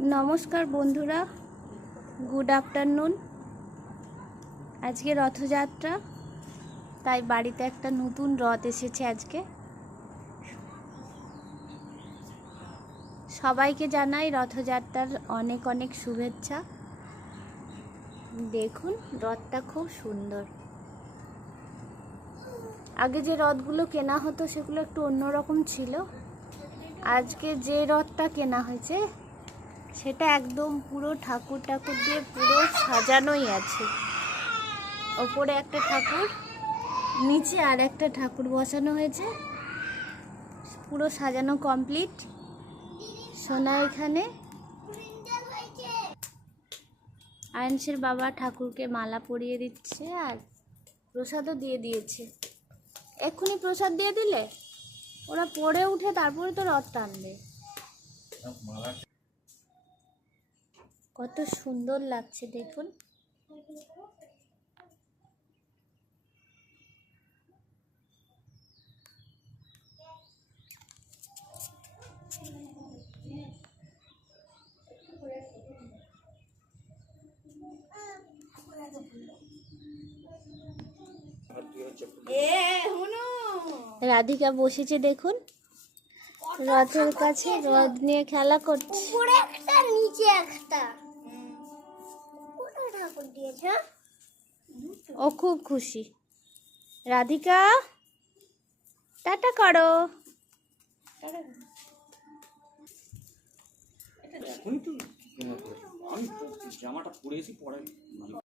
नमस्कार बंधुरा good afternoon. आज के रथयात्रा ताई बाड़ीते एक नतून रथ एसेছে आजके। सबाइके जानाई रथयात्रार अनेक अनेक शुभेच्छा। देखुन रथटा खूब सुंदर। आगे जे रथगुलो केना हतो सेगुलो एकटु अन्यरकम छिलो। आजके जे रथटा केना हयेछे সেটা একদম পুরো ঠাকুর ঠাকুর দিয়ে পুরো সাজানোই আছে। ওপরে একটা ঠাকুর, নিচে আর একটা ঠাকুর বসানো হয়েছে, পুরো সাজানো কমপ্লিট। সোনা এখানে আয়নসের বাবা ঠাকুরকে মালা পরিয়ে দিচ্ছে আর প্রসাদও দিয়ে দিয়েছে। এক্ষুনি প্রসাদ দিয়ে দিলে ওরা পড়ে উঠে তারপরে তো রথ টানবে। কত সুন্দর লাগছে দেখুন। রাধিকা বসেছে দেখুন রথের কাছে, রথ নিয়ে খেলা করছে। উপরে একটা নিচে একটা ঠাকুর দিয়েছে। ও খুব খুশি। রাধিকা টাটা করো। জামাটা পরেছি পরে